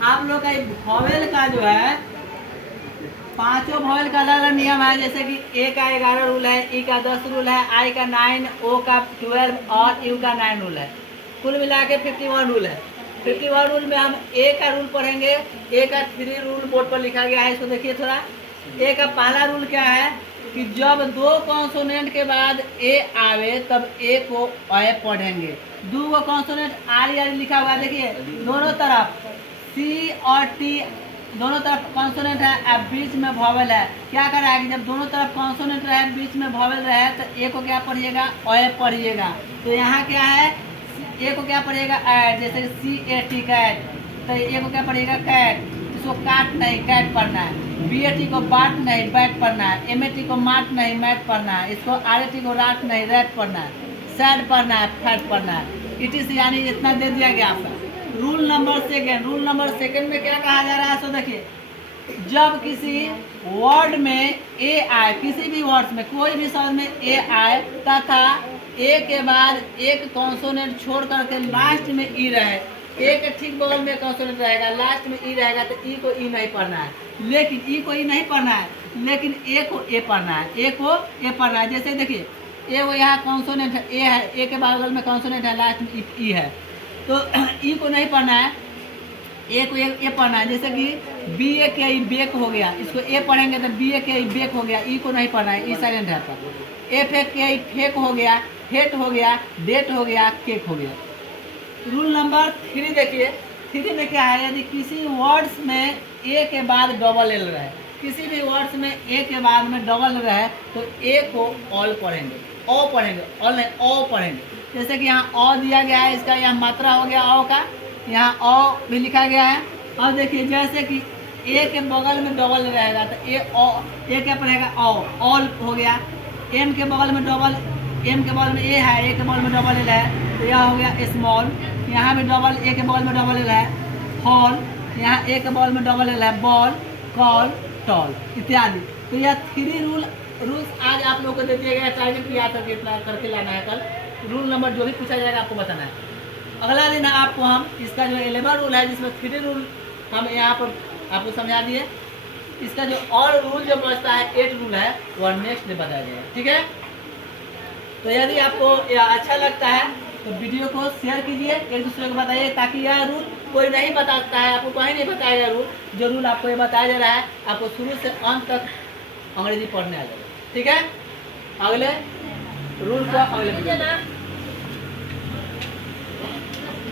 आप लोग का वॉवेल का जो है पांचों वॉवेल का अलग अलग नियम है। जैसे कि ए का 11 रूल है, ई का 10 रूल है, आई का 9, ओ का 12 और यू का 9 रूल है। कुल मिला के 51 रूल है। 51 रूल में हम ए का रूल पढ़ेंगे। ए का 3 रूल बोर्ड पर लिखा गया है, इसको देखिए थोड़ा। ए का पहला रूल क्या है कि जब दो कॉन्सोनेंट के बाद ए आवे तब ए को अ पढ़ेंगे। दो को कॉन्सोनेंट आर आर लिखा हुआ है, देखिए दोनों तरफ सी और टी दोनों तरफ कॉन्सोनेंट है, अब बीच में वॉवेल है। क्या कर रहा है कि जब दोनों तरफ कॉन्सोनेंट रहे, बीच में वॉवेल रहे, तो ए को क्या पढ़िएगा, अ पढ़िएगा। तो यहाँ क्या है, ए को क्या पढ़िएगा, ऐड। जैसे सी ए टी कैट, तो ए को क्या पढ़िएगा, कैट। इसको काट नहीं, कैट पढ़ना है। बी ए टी को बाट नहीं, बैट पढ़ना है। एम ए टी को माट नहीं, मैट पढ़ना है। इसको आर ए टी को राट नहीं, रैट पढ़ना है। सैड पढ़ना है, फैट पढ़ना है। इट इज यानी इतना दे दिया गया आपका। रूल नंबर सेकेंड में क्या कहा जा रहा है, सो देखिए, जब किसी वर्ड में ए आए, किसी भी वर्ड्स में, कोई भी शब्द में ए आए तथा ए के बाद एक कॉन्सोनेंट छोड़ करके लास्ट में ई रहे, ए के ठीक बगल में कॉन्सोनेंट रहेगा, लास्ट में ई रहेगा, तो ई को ई नहीं पढ़ना है। लेकिन ई को ई नहीं पढ़ना है, लेकिन ए को ए पढ़ना है। ए को ए पढ़ना है। जैसे देखिए, ए वो यहाँ कॉन्सोनेंट है, ए है, ए के बगल में कॉन्सोनेंट है, लास्ट में ई है, तो ई को नहीं पढ़ना है, ए को ए पढ़ना है। जैसे कि बी ए के ई बेक हो गया, इसको ए पढ़ेंगे तो बी ए के ई बेक हो गया, ई को नहीं पढ़ना है, ई साइलेंट है पर। एफ ए के ई फेक हो गया, हेट हो गया, डेट हो गया, केक हो गया। रूल नंबर 3 देखिए, 3 में क्या है, यदि किसी वर्ड्स में ए के बाद डबल एल रहे, किसी भी वर्ड्स में ए के बाद में डबल रहे, तो ए को ऑल पढ़ेंगे, ओ पढ़ेंगे, ऑल नहीं ओ पढ़ेंगे। जैसे कि यहाँ अ दिया गया है, इसका यहाँ मात्रा हो गया अ का, यहाँ अ भी लिखा गया है। और देखिए जैसे कि ए के बगल में डबल रहेगा तो ए क्या पढ़ेगा, ऑल हो गया। एम के बगल में डबल, एम के बगल में ए है, ए के बगल में डबल एल है, तो यह हो गया स्मॉल। यहाँ भी डबल, ए के बगल में डबल एल है, हॉल। यहाँ ए के बगल में डबल एल है, बॉल, कॉल, टॉल इत्यादि। तो यह 3 रूल्स आज आप लोगों को दे दिया गया, टारगेट याद करके लाना है। कल रूल नंबर जो भी पूछा जाएगा आपको बताना है। अगला दिन आपको हम इसका जो 11 रूल है, जिसमें 3 रूल हम यहाँ पर आपको समझा दिए, इसका जो और रूल जो बचता है 8 रूल है, वह नेक्स्ट डे बताया जाएगा। ठीक है, तो यदि आपको यह अच्छा लगता है तो वीडियो को शेयर कीजिए, एक दूसरे को बताइए, ताकि यह रूल कोई नहीं बताता है, आपको कहीं नहीं बताएगा रूल। जो रूल आपको ये बताया जा रहा है, आपको शुरू से अंत तक अंग्रेजी पढ़ने आ जाएगा। ठीक है, अगले रूल को अगले